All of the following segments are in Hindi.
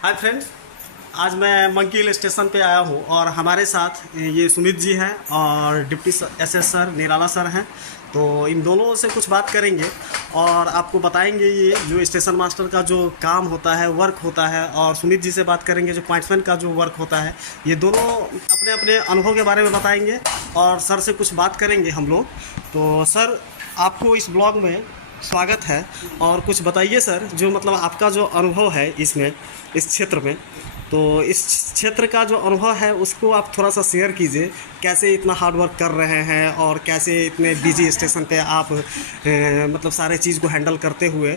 हाय फ्रेंड्स, आज मैं मंकी हिल स्टेशन पे आया हूँ और हमारे साथ ये सुमित जी हैं और डिप्टी एसएस सर निराला सर हैं। तो इन दोनों से कुछ बात करेंगे और आपको बताएंगे ये जो स्टेशन मास्टर का जो काम होता है, वर्क होता है, और सुमित जी से बात करेंगे जो पॉइंट्समैन का जो वर्क होता है। ये दोनों अपने अपने अनुभव के बारे में बताएंगे और सर से कुछ बात करेंगे हम लोग। तो सर, आपको इस ब्लॉग में स्वागत है और कुछ बताइए सर, जो मतलब आपका जो अनुभव है इसमें, इस क्षेत्र में, तो इस क्षेत्र का जो अनुभव है उसको आप थोड़ा सा शेयर कीजिए। कैसे इतना हार्ड वर्क कर रहे हैं और कैसे इतने बिजी स्टेशन पे आप मतलब सारे चीज़ को हैंडल करते हुए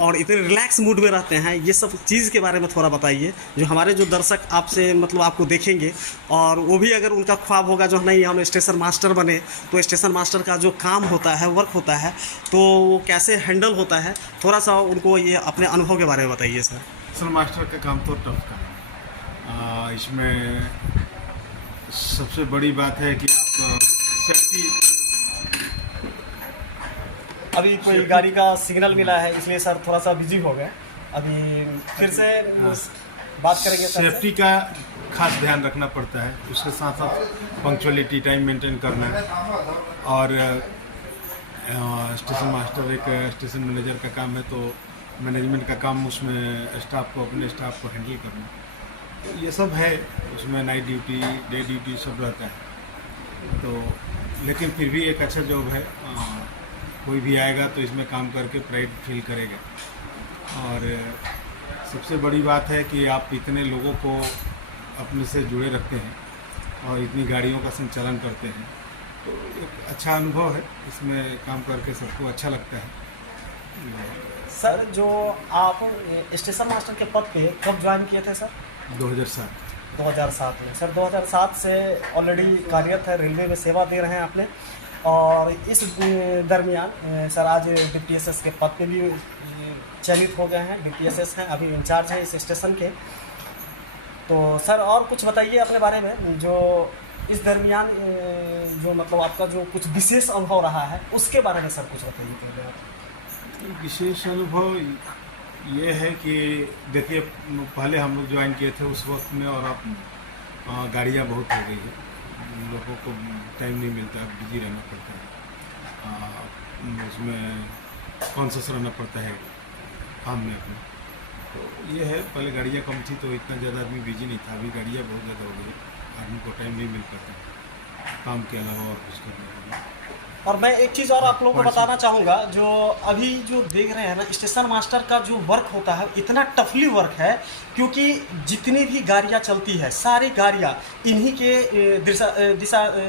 और इतने रिलैक्स मूड में रहते हैं, ये सब चीज़ के बारे में थोड़ा बताइए, जो हमारे जो दर्शक आपसे मतलब आपको देखेंगे और वो भी अगर उनका ख्वाब होगा जो नहीं हम स्टेशन मास्टर बने, तो स्टेशन मास्टर का जो काम होता है, वर्क होता है, तो वो कैसे हैंडल होता है, थोड़ा सा उनको ये अपने अनुभव के बारे में बताइए सर। स्टेशन मास्टर का काम तो टफ काम है। इसमें सबसे बड़ी बात है कि आप सेफ्टी। अभी कोई गाड़ी का सिग्नल मिला है इसलिए सर थोड़ा सा बिजी हो गए। अभी फिर से बात करेंगे सर सेफ्टी का खास ध्यान रखना पड़ता है, उसके साथ साथ पंक्चुअलिटी, टाइम मेंटेन करना है। और स्टेशन मास्टर एक स्टेशन मैनेजर का काम है, तो मैनेजमेंट का काम उसमें स्टाफ को, अपने स्टाफ को हैंडल करना, तो ये सब है उसमें। नाइट ड्यूटी, डे ड्यूटी सब रहता है, तो लेकिन फिर भी एक अच्छा जॉब है। कोई भी आएगा तो इसमें काम करके प्राइड फील करेगा। और सबसे बड़ी बात है कि आप इतने लोगों को अपने से जुड़े रखते हैं और इतनी गाड़ियों का संचालन करते हैं, तो एक अच्छा अनुभव है। इसमें काम करके सबको अच्छा लगता है। सर, जो आप स्टेशन मास्टर के पद पे कब ज्वाइन किए थे सर? 2007। 2007 में सर। 2007 से ऑलरेडी कार्यरत है, रेलवे में सेवा दे रहे हैं आपने। और इस दरमियान सर आज डिप्टी एसएस के पद पे भी चयनित हो गए हैं, डिप्टी एसएस हैं, अभी इंचार्ज हैं इस स्टेशन के। तो सर और कुछ बताइए अपने बारे में, जो इस दरमियान जो मतलब आपका जो कुछ विशेष अनुभव रहा है उसके बारे में सर कुछ बताइए पहले आप। विशेष अनुभव ये है कि देखिए, पहले हम लोग ज्वाइन किए थे उस वक्त में, और अब गाड़ियाँ बहुत हो गई है, लोगों को टाइम नहीं मिलता, बिजी रहना पड़ता है, उसमें कॉन्शियस रहना पड़ता है काम में अपने। तो ये है, पहले गाड़ियाँ कम थी तो इतना ज़्यादा आदमी बिजी नहीं था। अभी गाड़ियाँ बहुत ज़्यादा हो गई, आदमी को टाइम नहीं मिल पाता काम के अलावा और कुछ करने के लिए। और मैं एक चीज़ और आप लोगों को बताना चाहूँगा, जो अभी जो देख रहे हैं ना, स्टेशन मास्टर का जो वर्क होता है इतना टफली वर्क है, क्योंकि जितनी भी गाड़ियाँ चलती है सारी गाड़ियाँ इन्हीं के दिशा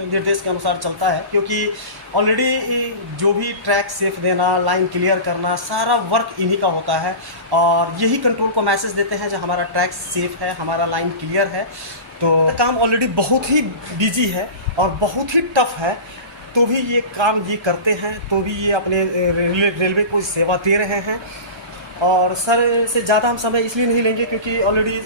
निर्देश के अनुसार चलता है। क्योंकि ऑलरेडी जो भी ट्रैक सेफ देना, लाइन क्लियर करना, सारा वर्क इन्हीं का होता है। और यही कंट्रोल को मैसेज देते हैं जो हमारा ट्रैक सेफ है, हमारा लाइन क्लियर है। तो काम ऑलरेडी बहुत ही बिजी है और बहुत ही टफ है, तो भी ये काम ये करते हैं, तो भी ये अपने रेलवे को सेवा दे रहे हैं। और सर से ज़्यादा हम समय इसलिए नहीं लेंगे क्योंकि ऑलरेडी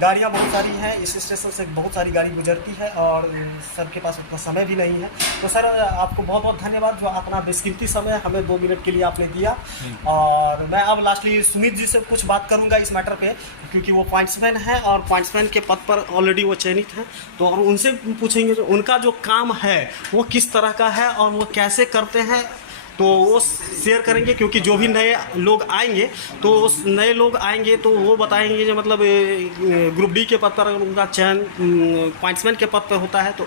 गाड़ियाँ बहुत सारी हैं, इस स्टेशन से बहुत सारी गाड़ी गुजरती है और सर के पास उतना समय भी नहीं है। तो सर आपको बहुत बहुत धन्यवाद, जो अपना बेशकीमती समय हमें 2 मिनट के लिए आपने दिया। और मैं अब लास्टली सुमित जी से कुछ बात करूंगा इस मैटर पे, क्योंकि वो पॉइंट्समैन हैं और पॉइंट्समैन के पद पर ऑलरेडी वो चयनित हैं। तो और उनसे पूछेंगे जो उनका जो काम है वो किस तरह का है और वो कैसे करते हैं, तो वो शेयर करेंगे। क्योंकि जो भी नए लोग आएंगे तो उस नए लोग आएंगे तो वो बताएंगे जो मतलब ग्रुप डी के पद पर उनका चयन पॉइंट्समैन के पद पर होता है, तो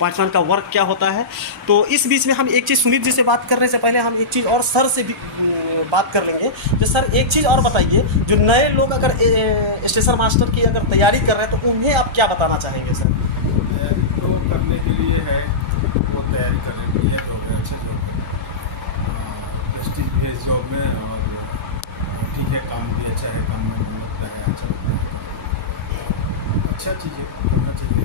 पॉइंट्समैन का वर्क क्या होता है। तो इस बीच में हम एक चीज़ सुमित जी से बात करने से पहले हम एक चीज़ और सर से भी बात कर लेंगे। तो सर एक चीज़ और बताइए, जो नए लोग अगर स्टेशन मास्टर की अगर तैयारी कर रहे हैं तो उन्हें आप क्या बताना चाहेंगे सर? तो करने के लिए है, वो तैयारी करने के लिए तो अच्छे जॉब में, और ठीक है, काम भी अच्छा है, काम में मन लगता है, अच्छा लगता है, अच्छा चीज़ है, करना चाहिए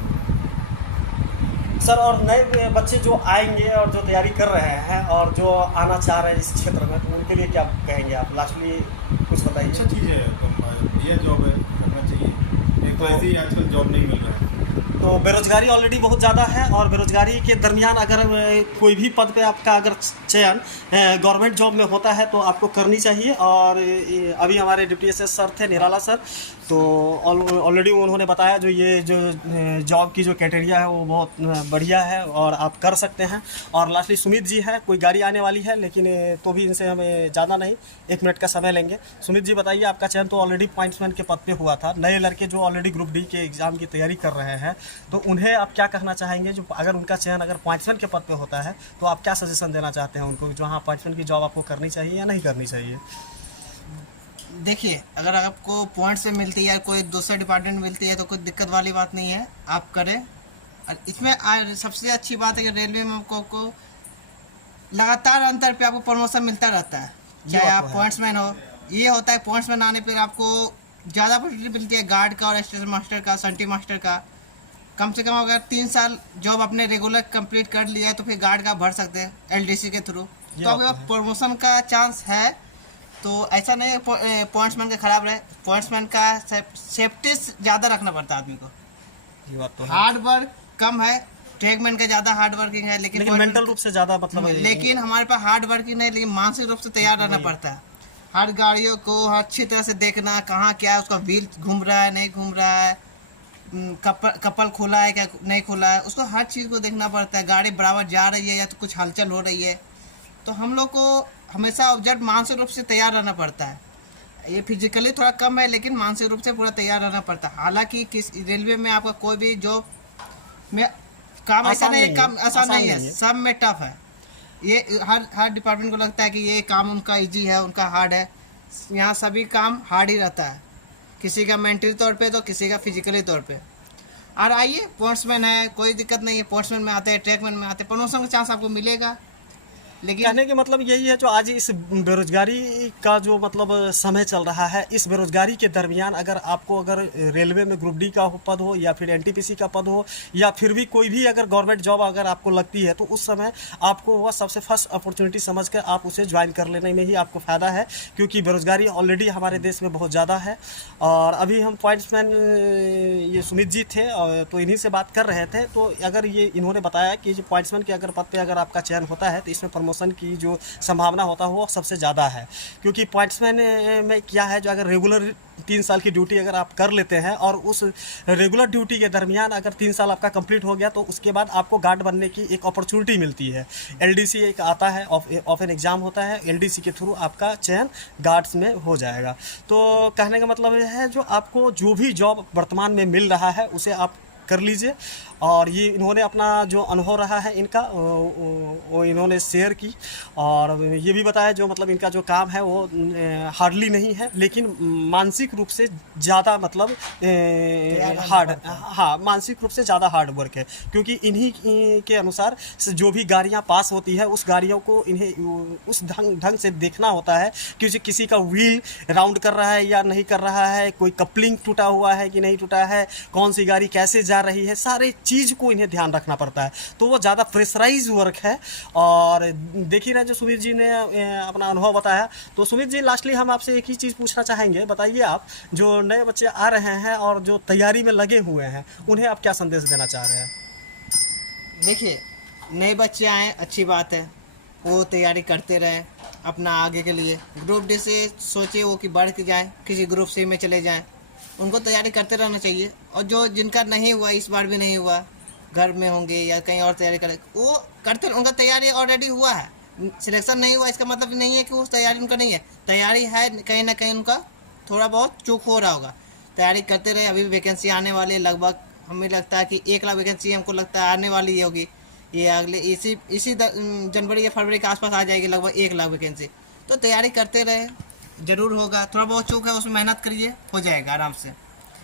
सर। और नए बच्चे जो आएंगे और जो तैयारी कर रहे हैं और जो आना चाह रहे हैं इस क्षेत्र में, तो उनके लिए क्या कहेंगे आप? लास्टली कुछ बताइए। अच्छा चीज़ है, तो ये जॉब है, करना चाहिए। एक तो ऐसे ही आजकल जॉब नहीं मिल रहा है। तो बेरोजगारी ऑलरेडी बहुत ज़्यादा है और बेरोजगारी के दरमियान अगर कोई भी पद पे आपका अगर चयन गवर्नमेंट जॉब में होता है तो आपको करनी चाहिए। और अभी हमारे डिप्टी एसएस सर थे निराला सर, तो ऑलरेडी उन्होंने बताया जो ये जो जॉब की जो क्राइटेरिया है वो बहुत बढ़िया है और आप कर सकते हैं। और लास्टली सुमित जी है, कोई गाड़ी आने वाली है लेकिन तो भी इनसे हमें ज़्यादा नहीं 1 मिनट का समय लेंगे। सुमित जी बताइए, आपका चयन तो ऑलरेडी पॉइंट्समैन के पद पे हुआ था, नए लड़के जो ऑलरेडी ग्रुप डी के एग्ज़ाम की तैयारी कर रहे हैं तो उन्हें आप क्या कहना चाहेंगे? जो अगर उनका चयन अगर पॉइंट्समैन के पद पे होता है तो आप क्या सजेशन देना चाहते हैं उनको, जो हाँ पॉइंट्समैन की जॉब आपको करनी चाहिए या नहीं करनी चाहिए? देखिए, अगर आपको पॉइंट से मिलती है, कोई दूसरे डिपार्टमेंट मिलती है तो कोई दिक्कत वाली बात नहीं है, आप करें। और इसमें सबसे अच्छी बात है कि रेलवे में आपको लगातार अंतर पे आपको प्रमोशन मिलता रहता है, चाहे आप पॉइंट्समैन हो। ये होता है पॉइंट्समैन आने पर आपको ज़्यादा अपॉर्चुनिटी मिलती है गार्ड का और स्टेशन मास्टर का, संटी मास्टर का। कम से कम अगर 3 साल जॉब अपने रेगुलर कंप्लीट कर लिया है तो फिर गार्ड का भर सकते हैं एलडीसी के थ्रू, तो आपका प्रमोशन का चांस है। तो ऐसा नहीं है पॉइंट्समैन का खराब रहे, पॉइंट्समैन का सेफ्टी ज़्यादा रखना पड़ता है आदमी को। ये बात तो है। हार्ड वर्क कम है, ट्रैकमैन का ज़्यादा हार्ड वर्किंग है, लेकिन मेंटल रूप से ज़्यादा मतलब लेकिन हमारे पास हार्ड वर्किंग नहीं, लेकिन मानसिक रूप से तैयार रहना पड़ता है। हर गाड़ियों को हर अच्छी तरह से देखना, कहाँ क्या है, उसका व्हील घूम रहा है नहीं घूम रहा है, कपल खुला है क्या नहीं खुला है, उसको हर चीज़ को देखना पड़ता है। गाड़ी बराबर जा रही है या तो कुछ हलचल हो रही है, तो हम लोग को हमेशा ऑब्जेक्ट मानसिक रूप से तैयार रहना पड़ता है। ये फिजिकली थोड़ा कम है लेकिन मानसिक रूप से पूरा तैयार रहना पड़ता है। हालांकि किस रेलवे में आपका कोई भी जॉब में काम ऐसा नहीं है, काम आसान नहीं है, सब में टफ है। ये हर डिपार्टमेंट को लगता है कि ये काम उनका इजी है, उनका हार्ड है। यहाँ सभी काम हार्ड ही रहता है, किसी का मेंटली तौर पे तो किसी का फिजिकली तौर पे। और आइए, पॉइंट्समैन है, कोई दिक्कत नहीं है, पॉइंट्समैन में आते हैं, ट्रैकमैन में आते हैं, प्रमोशन का चांस आपको मिलेगा। लेकिन कहने के मतलब यही है जो आज इस बेरोजगारी का जो मतलब समय चल रहा है, इस बेरोजगारी के दरमियान अगर आपको अगर रेलवे में ग्रुप डी का पद हो या फिर एनटीपीसी का पद हो या फिर भी कोई भी अगर गवर्नमेंट जॉब अगर आपको लगती है तो उस समय आपको वह सबसे फर्स्ट अपॉर्चुनिटी समझ कर आप उसे ज्वाइन कर लेने में ही आपको फ़ायदा है, क्योंकि बेरोजगारी ऑलरेडी हमारे देश में बहुत ज़्यादा है। और अभी हम पॉइंट्समैन ये सुमित जी थे तो इन्हीं से बात कर रहे थे, तो अगर ये इन्होंने बताया कि जो पॉइंट्समैन के अगर पद पर अगर आपका चयन होता है तो इसमें प्रमोशन की जो संभावना होता है वो सबसे ज़्यादा है। क्योंकि पॉइंट्समैन में क्या है, जो अगर रेगुलर 3 साल की ड्यूटी अगर आप कर लेते हैं और उस रेगुलर ड्यूटी के दरमियान अगर 3 साल आपका कंप्लीट हो गया तो उसके बाद आपको गार्ड बनने की एक अपॉर्चुनिटी मिलती है। एलडीसी एक आता है, ऑफ एन एग्ज़ाम होता है, एलडीसी के थ्रू आपका चयन गार्ड्स में हो जाएगा। तो कहने का मतलब यह है जो आपको जो भी जॉब वर्तमान में मिल रहा है उसे आप कर लीजिए। और ये इन्होंने अपना जो अनुभव रहा है इनका वो इन्होंने शेयर की, और ये भी बताया जो मतलब इनका जो काम है वो हार्डली नहीं है लेकिन मानसिक रूप से ज़्यादा मतलब हार्ड, हाँ मानसिक रूप से ज़्यादा हार्ड वर्क है। क्योंकि इन्हीं के अनुसार जो भी गाड़ियाँ पास होती है उस गाड़ियों को इन्हें उस ढंग से देखना होता है कि किसी का व्हील राउंड कर रहा है या नहीं कर रहा है, कोई कपलिंग टूटा हुआ है कि नहीं टूटा है, कौन सी गाड़ी कैसे जा रही है, सारे चीज़ को इन्हें ध्यान रखना पड़ता है। तो वो ज़्यादा प्रेशराइज वर्क है। और देख ही रहे जो सुमित जी ने अपना अनुभव बताया, तो सुमित जी लास्टली हम आपसे एक ही चीज़ पूछना चाहेंगे, बताइए आप जो नए बच्चे आ रहे हैं और जो तैयारी में लगे हुए हैं उन्हें आप क्या संदेश देना चाह रहे हैं? देखिए, नए बच्चे आए अच्छी बात है, वो तैयारी करते रहें अपना आगे के लिए। ग्रुप डी से सोचे वो कि बढ़ के जाएँ, किसी ग्रुप सी में चले जाएँ, उनको तैयारी करते रहना चाहिए। और जो जिनका नहीं हुआ, इस बार भी नहीं हुआ, घर में होंगे या कहीं और तैयारी करें, वो करते, उनका तैयारी ऑलरेडी हुआ है। सिलेक्शन नहीं हुआ इसका मतलब नहीं है कि उस तैयारी उनका नहीं है, तैयारी है, कहीं ना कहीं उनका थोड़ा बहुत चूक हो रहा होगा। तैयारी करते रहे, अभी वैकेंसी आने वाली है, लगभग हमें लगता है कि 1 लाख वैकेंसी हमको लगता है आने वाली होगी। ये अगले इसी जनवरी या फरवरी के आसपास आ जाएगी लगभग 1 लाख वैकेंसी। तो तैयारी करते रहे, ज़रूर होगा। थोड़ा बहुत चूक है उसमें मेहनत करिए, हो जाएगा आराम से।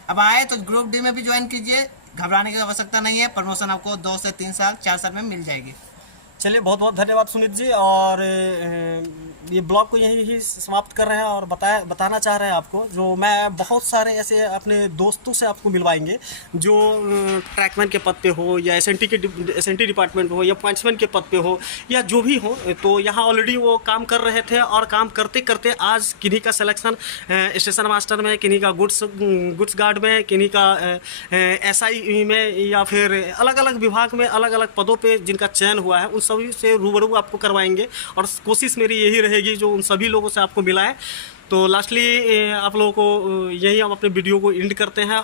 अब आए तो ग्रुप डी में भी ज्वाइन कीजिए, घबराने की आवश्यकता नहीं है, प्रमोशन आपको 2 से 3 साल 4 साल में मिल जाएगी। चलिए, बहुत बहुत धन्यवाद सुमित जी। और ये ब्लॉग को यहीं ही समाप्त कर रहे हैं और बताना चाह रहे हैं आपको, जो मैं बहुत सारे ऐसे अपने दोस्तों से आपको मिलवाएंगे जो ट्रैकमैन के पद पे हो या एसएनटी डिपार्टमेंट हो या पॉइंट्समैन के पद पे हो या जो भी हो, तो यहाँ ऑलरेडी वो काम कर रहे थे और काम करते करते आज किन्हीं का सिलेक्शन स्टेशन मास्टर में, किन्हीं का गुड्स गार्ड में, किन्हीं का SI में या फिर अलग अलग विभाग में अलग अलग पदों पे जिनका चयन हुआ है उन सभी से रूबरू आपको करवाएंगे और कोशिश मेरी यही रहेगी जो उन सभी लोगों से आपको मिलाएं। तो लास्टली आप लोगों को यही हम अपने वीडियो को एंड करते हैं।